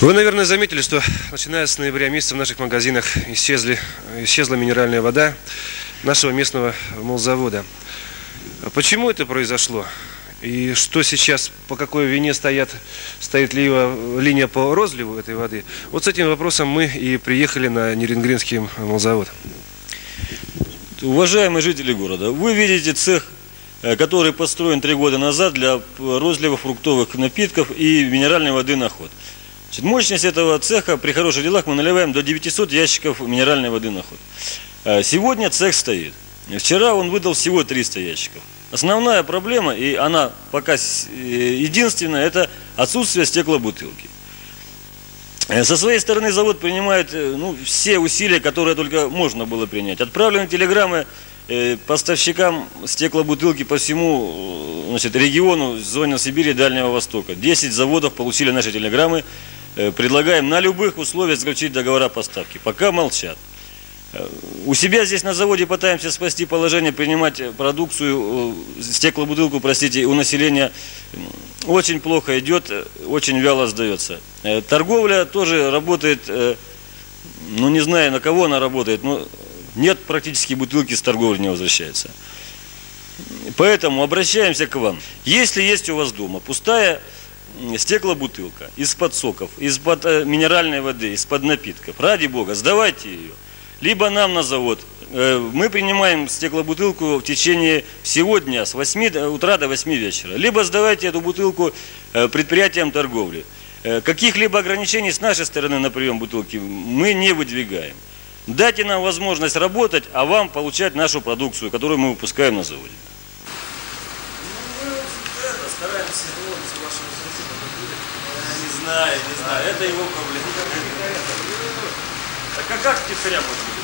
Вы, наверное, заметили, что начиная с ноября месяца в наших магазинах исчезла минеральная вода нашего местного молзавода. Почему это произошло? И что сейчас, по какой вине стоит линия по розливу этой воды? Вот с этим вопросом мы и приехали на Нерюнгринский молзавод. Уважаемые жители города, вы видите цех, который построен 3 года назад для розлива фруктовых напитков и минеральной воды на ход. Значит, мощность этого цеха при хороших делах мы наливаем до 900 ящиков минеральной воды на ход. Сегодня цех стоит. Вчера он выдал всего 300 ящиков. Основная проблема, и она пока единственная, это отсутствие стеклобутылки. Со своей стороны завод принимает все усилия, которые только можно было принять. Отправлены телеграммы поставщикам стеклобутылки по всему региону, зоне Сибири и Дальнего Востока. 10 заводов получили наши телеграммы. Предлагаем на любых условиях заключить договора поставки. Пока молчат. У себя здесь на заводе пытаемся спасти положение, принимать продукцию, стеклобутылку, у населения очень плохо идет, очень вяло сдается. Торговля тоже работает, не знаю, на кого она работает, но нет практически бутылки с торговли не возвращается. Поэтому обращаемся к вам. Если есть у вас дома пустая стеклобутылка из-под соков, из-под минеральной воды, из-под напитков, ради Бога, сдавайте ее. Либо нам на завод. Мы принимаем стеклобутылку в течение всего дня, с 8 утра до 8 вечера. Либо сдавайте эту бутылку предприятиям торговли. Каких-либо ограничений с нашей стороны на прием бутылки мы не выдвигаем. Дайте нам возможность работать, а вам получать нашу продукцию, которую мы выпускаем на заводе. Стараемся вашего не знаю, это его проблема. Так а как втихаря можно?